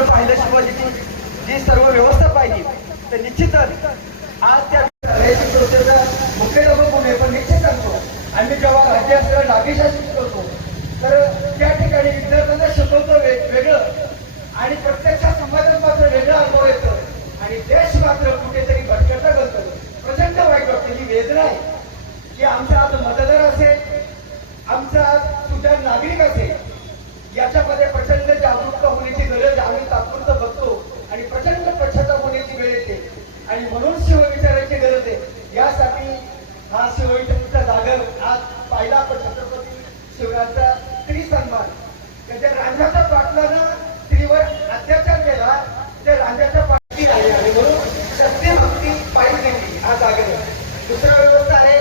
डोळ्यानं पाहिलं शिवाजीची जी सर्व व्यवस्था पाहिली तर निश्चितच आज त्या संस्थेचा मुख्य लोक पुणे पण निश्चित सांगतो आम्ही जेव्हा राज्य असलेलं डाबी शासन करतो तर त्या ठिकाणी विद्यार्थ्यांना शिकवतो वेगळं. आणि प्रत्यक्षात समाजात मात्र वेगळं अनुभव येतं. आणि देश मात्र कुठेतरी भटकटा घालतो. प्रचंड वाईट वाटतं. ही वेदना आहे. की आमचा आज मतदार असेल आमचा आज सुद्धा नागरिक असेल याच्यामध्ये प्रचंड जागरूक आम्ही तात्पुरतं बघतो आणि प्रचंड पश्चाताप होण्याची वेळ येते. आणि म्हणून शिव विचारायची गरज आहे. यासाठी हा शिवविचाराचा जागर आज पाहिला आपण छत्रपती शिवरायांचा स्त्री सन्मान. त्याच्या राजाच्या पाटलानं स्त्रीवर अत्याचार केला त्या राजाच्या पाठी राहिले आणि म्हणून सत्य भक्ती पायी हा जागर दुसरा व्यवस्था आहे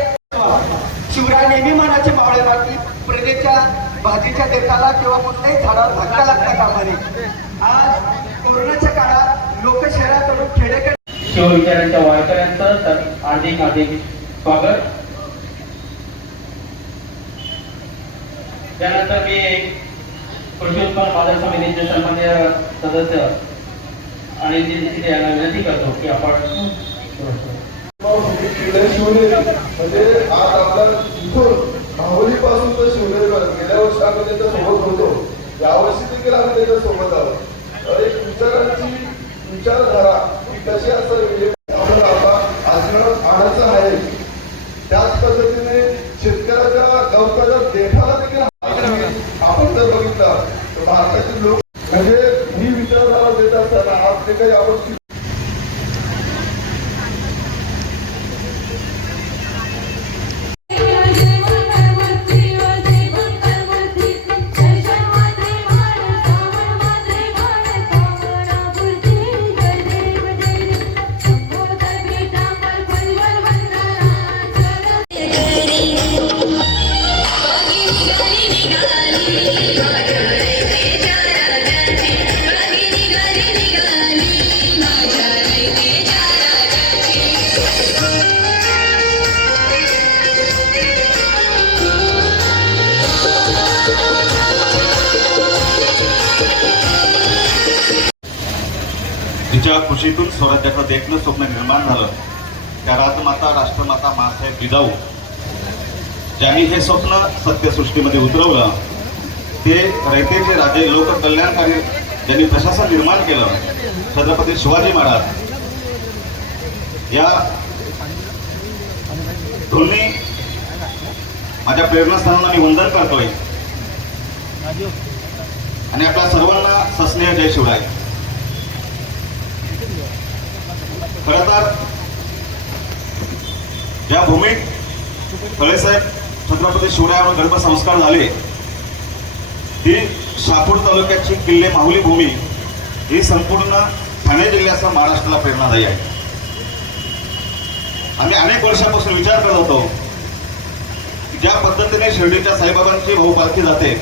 शिवराय नेहमी मनाचे मावळे बाकी प्रदेशच्या भाजीच्या देताला किंवा कुठल्याही झाडावर धक्का लागता कामाने आज कोरोनाच्या काळात लोक शहराकडून खेडेकडे शिवविचारांच्या वारकऱ्यांचं तर हार्दिक हार्दिक स्वागत. त्यानंतर मी कृषी उत्पन्न बाजार समितीचे सन्मान्य सदस्य आणि तिथे यांना विनंती करतो की आपण शिवनेरी. म्हणजे आज आपला इथून माहुली पासून तर शिवनेरी पर्यंत गेल्या वर्षी आम्ही त्याच्या सोबत होतो. यावर्षी देखील आम्ही त्याच्या सोबत आहोत. एक विचारांची विचारधारा ही कशी असावी आपण आता आचरणात आणायचं आहे. त्याच पद्धतीने शेतकऱ्याच्या गवताच्या देठाला देखील आपण जर बघितलं तर भारतातील लोक तिच्या खुशीतून स्वराज्याचं देखणं स्वप्न निर्माण झालं. त्या राजमाता राष्ट्रमाता मासाहेब जिजाऊ ज्यांनी हे स्वप्न सत्यसृष्टीमध्ये उतरवलं ते रयतेचे राजे लोककल्याणकारी ज्यांनी प्रशासन निर्माण केलं छत्रपती शिवाजी महाराज. या दोन्ही माझ्या प्रेरणास्थानांना मी वंदन करतोय. आणि आपल्या सर्वांना सस्नेह जय शिवराय. खर तर ज्या भूमीत फळेसाहेब छत्रपती शिवरायावर गर्भसंस्कार झाले ही शापूर तालुक्याची किल्ले माहुली भूमी ही संपूर्ण ठाणे जिल्ह्याचा महाराष्ट्राला प्रेरणादायी आहे. आम्ही अनेक वर्षापासून विचार करत होतो ज्या पद्धतीने शिर्डीच्या साईबाबांची भाऊ पालखी जाते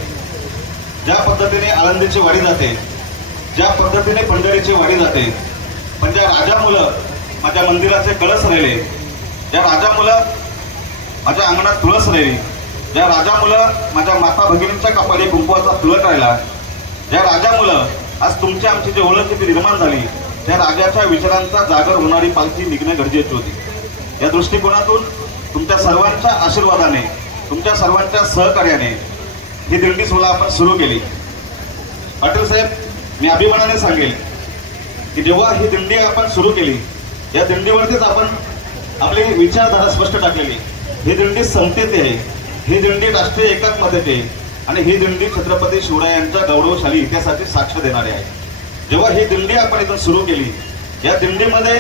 ज्या पद्धतीने आळंदीची वाडी जाते ज्या पद्धतीने पंढरीची वाडी जाते पण ज्या राजा मुलं माझ्या मंदिराचे कळस राहिले. ज्या राजामुलं माझ्या अंगणात तुळस राहिली. ज्या राजा मुलं माझ्या माता भगिनींच्या कपाली कुंकवाचा तुळत राहिला. ज्या राजामुलं आज तुमची आमची जी ओळख निर्माण झाली त्या राजाच्या विचारांचा जागर होणारी पालखी निघणं गरजेची होती. या दृष्टिकोनातून तुमच्या सर्वांच्या आशीर्वादाने तुमच्या सर्वांच्या सहकार्याने ही दिंडी सोहळा आपण सुरू केली. पाटील साहेब मी अभिमानाने सांगेल की जेव्हा ही दिंडी आपण सुरू केली या दिंडीवरतीच आपण आपली विचारधारा स्पष्ट टाकलेली ही दिंडी संतेत आहे. ही दिंडी राष्ट्रीय एकात्मतेत आहे. आणि ही दिंडी छत्रपती शिवरायांच्या गौरवशाली इतिहासाची साक्ष देणारी आहे. जेव्हा ही दिंडी आपण इथून सुरू केली या दिंडीमध्ये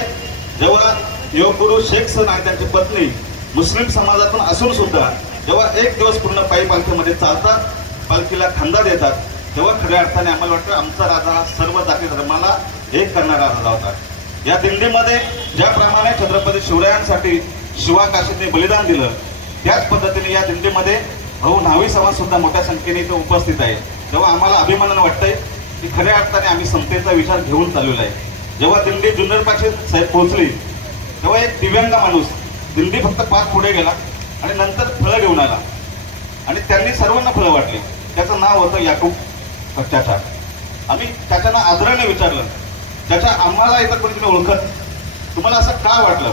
जेव्हा योगगुरु शेख सन आणि त्यांची पत्नी मुस्लिम समाजातून असून सुद्धा जेव्हा एक दिवस पूर्ण पायी पालखीमध्ये चालतात पालखीला खांदा देतात तेव्हा खऱ्या अर्थाने आम्हाला वाटतं आमचा राजा हा सर्व जाती धर्माला एक करणारा राजा होता. या दिंडीमध्ये ज्याप्रमाणे छत्रपती शिवरायांसाठी शिवाकाशीने बलिदान दिलं त्याच पद्धतीने या दिंडीमध्ये भाऊ न्हावी समाज सुद्धा मोठ्या संख्येने इथे उपस्थित आहे. तेव्हा आम्हाला अभिमानानं वाटतंय की खऱ्या अर्थाने आम्ही समतेचा विचार घेऊन चाललेलो आहे. जेव्हा दिंडी जुन्नर पाशी साहेब पोहोचली तेव्हा एक दिव्यांग माणूस दिंडी फक्त पाच पुढे गेला आणि नंतर फळं घेऊन आला. आणि त्यांनी सर्वांना फळं वाटली. त्याचं नाव होतं याकूब कच्चाचार आम्ही त्याच्यानं आदराने विचारलं त्याच्या आम्हाला एका पद्धतीने तुम्ही ओळखत तुम्हाला असं का वाटलं?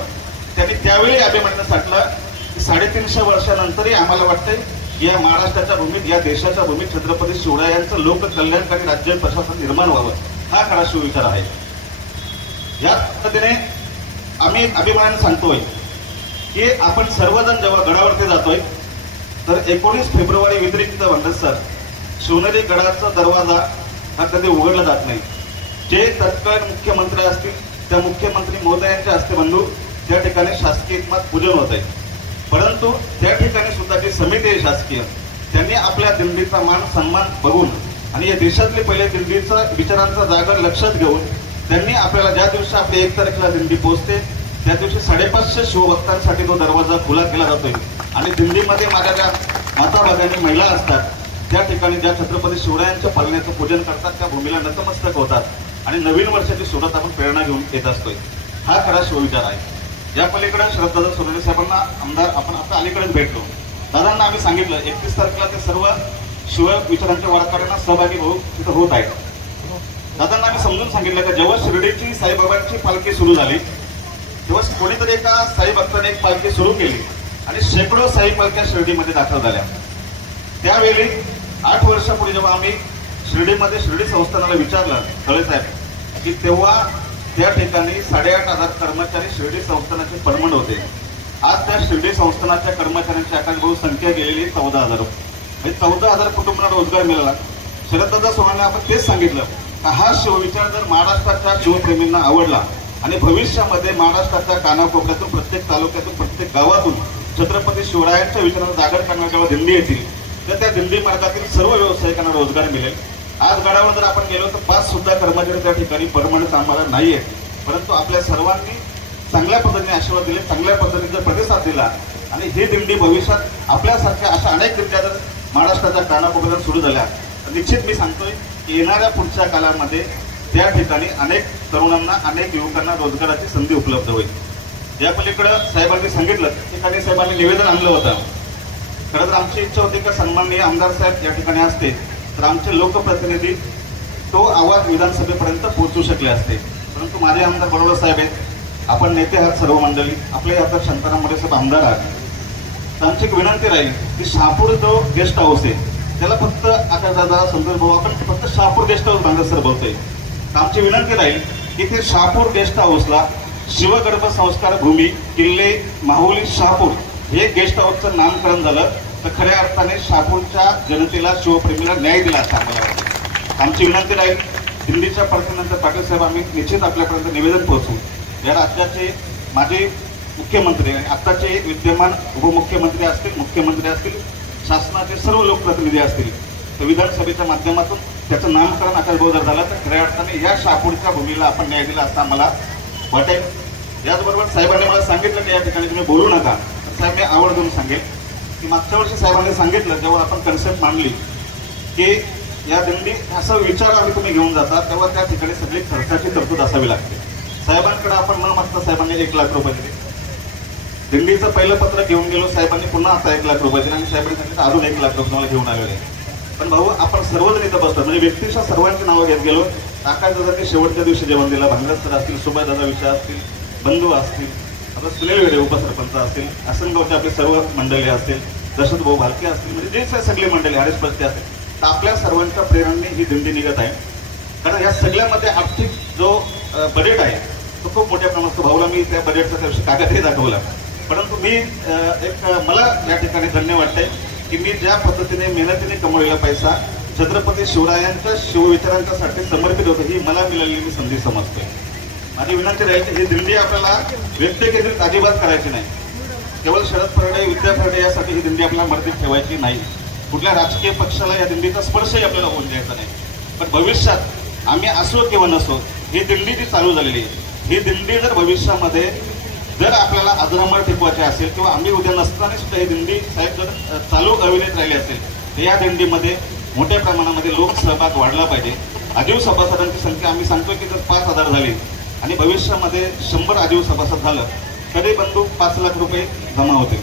त्यांनी त्यावेळी अभिमानानं साठलं की साडेतीनशे वर्षानंतरही आम्हाला वाटतंय की या महाराष्ट्राच्या भूमीत या देशाच्या भूमीत छत्रपती शिवरायांचं लोककल्याणकारी राज्य प्रशासन निर्माण व्हावं हा खरा शिवविचार आहे. या पद्धतीने आम्ही अभिमानाने सांगतोय की आपण सर्वजण जेव्हा गडावरती जातोय तर एकोणीस फेब्रुवारी व्यतिरिक्त म्हणतात सर शिवनेरी गडाचा दरवाजा हा कधी उघडला जात नाही. जे तत्काळ मुख्यमंत्री असतील त्या मुख्यमंत्री महोदयांच्या हस्ते बंधू त्या ठिकाणी शासकीय इतमात पूजन होत आहे. परंतु त्या ठिकाणी सुद्धा जी समिती आहे शासकीय त्यांनी आपल्या दिंडीचा मान सन्मान बघून आणि या देशातले पहिले दिंडीचा विचारांचा जागर लक्षात घेऊन त्यांनी आपल्याला ज्या दिवशी आपली एक तारखेला दिंडी पोहोचते त्या दिवशी साडेपाचशे शिवभक्तांसाठी तो दरवाजा खुला केला जातोय. आणि दिंडीमध्ये माझ्या ज्या माता भगिनी महिला असतात त्या ठिकाणी ज्या छत्रपती शिवरायांच्या पालण्याचं पूजन करतात त्या भूमीला नतमस्तक होतात. आणि नवीन वर्षाची सुरुवात आपण प्रेरणा घेऊन येत असतोय. हा खरा शिवविचार आहे. या पलीकडे श्रद्धादा सोनवणे साहेबांना आमदार आपण आता अलीकडेच भेटलो. दादांना आम्ही सांगितलं एकतीस तारखेला ते सर्व शिव विचारांच्या वारकऱ्यांना सहभागी होऊ तिथं होत आहे दादांना आम्ही समजून सांगितलं की जेव्हा शिर्डीची साईबाबांची पालखी सुरू झाली तेव्हा कोणीतरी एका साई भक्ताने एक पालखी सुरू केली आणि शेकडो साई पालख्या शिर्डीमध्ये दाखल झाल्या. त्यावेळी आठ वर्षापूर्वी जेव्हा आम्ही शिर्डीमध्ये शिर्डी संस्थानाला विचारलं खळे साहेब की तेव्हा त्या ठिकाणी साडेआठ हजार कर्मचारी शिर्डी संस्थानाचे परमंड होते. आज त्या शिर्डी संस्थानाच्या कर्मचाऱ्यांची आकाश बहु संख्या गेलेली चौदा हजार. म्हणजे चौदा हजार कुटुंबांना रोजगार मिळाला. शरददादा सोनाने आपण तेच सांगितलं का हा शिवविचार जर महाराष्ट्राच्या शिवप्रेमींना आवडला आणि भविष्यामध्ये महाराष्ट्राच्या कानाकोपऱ्यातून प्रत्येक तालुक्यातून प्रत्येक गावातून छत्रपती शिवरायांच्या विचारांना जागर करणाऱ्या जेव्हा दिंडी येतील तर त्या दिंडी मार्गातील सर्व व्यावसायिकांना रोजगार मिळेल. आज गडावर जर आपण गेलो तर पाच सुद्धा कर्मचारी त्या ठिकाणी परमनंट आम्हाला नाही आहेत परंतु आपल्या सर्वांनी चांगल्या पद्धतीने आशीर्वाद दिले चांगल्या पद्धतीने प्रतिसाद दिला आणि ही दिंडी भविष्यात आपल्यासारख्या अशा अनेक दिंड्या जर महाराष्ट्राच्या कानाकोपऱ्यात सुरू झाल्या तर निश्चित मी सांगतोय की येणाऱ्या पुढच्या काळामध्ये त्या ठिकाणी अनेक तरुणांना अनेक युवकांना रोजगाराची संधी उपलब्ध होईल. या पलीकडं साहेबांनी सांगितलं ठिकाणी साहेबांनी निवेदन आणलं होतं. खरं तर आमची इच्छा होती का सन्माननीय आमदार साहेब या ठिकाणी असते तर आमचे लोकप्रतिनिधी तो आवाज विधानसभेपर्यंत पोहोचू शकले असते. परंतु माझे आमदार बरोबर साहेब आहेत. आपण नेते आहात सर्व मंडळी. आपले आता शांताराम मोरे साहेब आमदार आहात. त्यांची आमची एक विनंती राहील की शहापूर जो गेस्ट हाऊस आहे त्याला फक्त आता दादा संतोष भाऊ आपण फक्त शहापूर गेस्ट हाऊस बांधत सर बोलतोय तर आमची विनंती राहील की ते शहापूर गेस्ट हाऊसला शिवगर्भ संस्कार भूमी किल्ले माहुली शहापूर हे गेस्ट हाऊसचं नामकरण झालं. तर खऱ्या अर्थाने शापूरच्या जनतेला शिवप्रेमीला न्याय दिला असं आम्हाला वाटतं. आमची विनंती राहील दिल्लीच्या पार्टीनंतर पाटील साहेब आम्ही निश्चित आपल्यापर्यंत निवेदन पोहोचू या राज्याचे माजी मुख्यमंत्री आणि आत्ताचे विद्यमान उपमुख्यमंत्री असतील मुख्यमंत्री असतील शासनाचे सर्व लोकप्रतिनिधी असतील तर विधानसभेच्या माध्यमातून त्याचं नामकरण आकाश जर झालं तर खऱ्या अर्थाने या शापूरच्या भूमीला आपण न्याय दिला असं आम्हाला वाटेल. याचबरोबर साहेबांनी मला सांगितलं की या ठिकाणी तुम्ही बोलू नका. तर साहेब मी आवड देऊन सांगेल. की मागच्या वर्षी साहेबांनी सांगितलं जेव्हा आपण कन्सेप्ट मांडली की या दिंडी असं विचार आम्ही तुम्ही घेऊन जाता तेव्हा त्या ठिकाणी सगळी खर्चाची तरतूद असावी लागते. साहेबांकडे आपण न मागता साहेबांनी एक लाख रुपये दिले. दिंडीचं पहिलं पत्र घेऊन गेलो साहेबांनी पुन्हा आता एक लाख रुपये दिले आणि साहेबांनी सांगितलं अजून एक लाख रुपये तुम्हाला घेऊन आलेले आहे. पण भाऊ आपण सर्वजण इथं बसतो. म्हणजे व्यक्तीच्या सर्वांची नावं घेत गेलो. आकाश दादांनी शेवटच्या दिवशी जेवण दिलं भांगरत असतील सुभाष दादा विषय असतील बंधू असतील आता सुनील वेडे उपसरपंच असतील असंगावचे आपले सर्व मंडळी असतील. दशरथ भाऊ भालके असतील म्हणजे जे सगळे मंडळी हरेश पस्ते असतील तर आपल्या सर्वांच्या प्रेरणेने ही दिंडी निघत आहे. कारण या सगळ्यामध्ये आर्थिक जो बजेट आहे तो खूप मोठ्या प्रमाणात भाऊला मी त्या बजेटचा त्या दिवशी कागदही दाखवला. परंतु मी एक मला या ठिकाणी धन्य वाटतंय की मी ज्या पद्धतीने मेहनतीने कमवलेला पैसा छत्रपती शिवरायांच्या शिवविचारांच्यासाठी समर्पित होतो ही मला मिळालेली मी संधी समजतोय. माझी विनंती राहील की ही दिंडी आपल्याला व्यक्ती केंद्रित अजिबात करायची नाही. केवळ शरद पराडे विद्या पराडे यासाठी ही दिंडी आपल्याला मर्यादित ठेवायची नाही. कुठल्या राजकीय पक्षाला या दिंडीचा स्पर्शही आपल्याला होऊन द्यायचा नाही. पण भविष्यात आम्ही असो किंवा नसो ही दिंडी जी चालू झालेली आहे ही दिंडी जर भविष्यामध्ये जर आपल्याला अजरामर टिकवायचे असेल किंवा आम्ही उद्या नसताना सुद्धा ही दिंडी साहेब जर चालू अविनेत राहिली असेल तर या दिंडीमध्ये मोठ्या प्रमाणामध्ये लोक सहभाग वाढला पाहिजे. आजीव सभासदांची संख्या आम्ही सांगतो की जर पाच हजार झाली आणि भविष्यामध्ये शंभर आजीव सभासद झालं तरी बंधू पाच लाख रुपये जमा होते.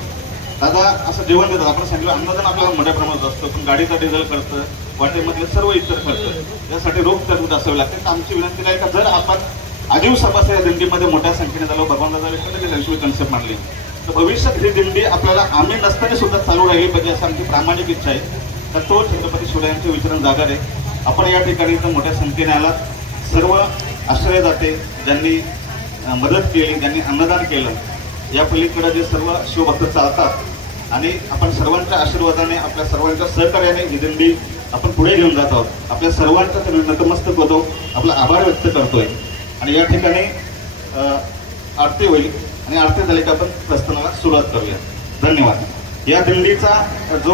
दादा असं जेवण देतात. आपण सांगितलं अन्नदान आपल्याला मोठ्या प्रमाणात असतं पण गाडीचा डिझेल खर्च वाटेमधले सर्व इतर खर्च यासाठी रोख तरतूद असावी लागते. तर आमची विनंती आहे का जर आपण आजीव सभासद या दिंडीमध्ये मोठ्या संख्येने झालो भगवान दादा विठ्ठल त्यांची कन्सेप्ट मांडली. तर भविष्यात ही दिंडी आपल्याला आम्ही नसताना सुद्धा चालू राहिली पाहिजे असं आमची प्रामाणिक इच्छा आहे. तर तो छत्रपती शिवरायांचे विचरण जागा आहे. आपण या ठिकाणी इथं मोठ्या संख्येने आलात. सर्व आश्रयदाते ज्यांनी मदत केली त्यांनी अन्नदान केलं. या पलीकडे जे सर्व शिवभक्त चालतात आणि आपण सर्वांच्या आशीर्वादाने आपल्या सर्वांच्या सहकार्याने ही दिंडी आपण पुढे घेऊन जात आहोत. आपल्या सर्वांचा नतमस्तक होतो आपला आभार व्यक्त करतोय. आणि या ठिकाणी अं, आरती होईल आणि आरती झाली की आपण प्रस्थानाला सुरुवात करूया. धन्यवाद. या दिंडीचा जो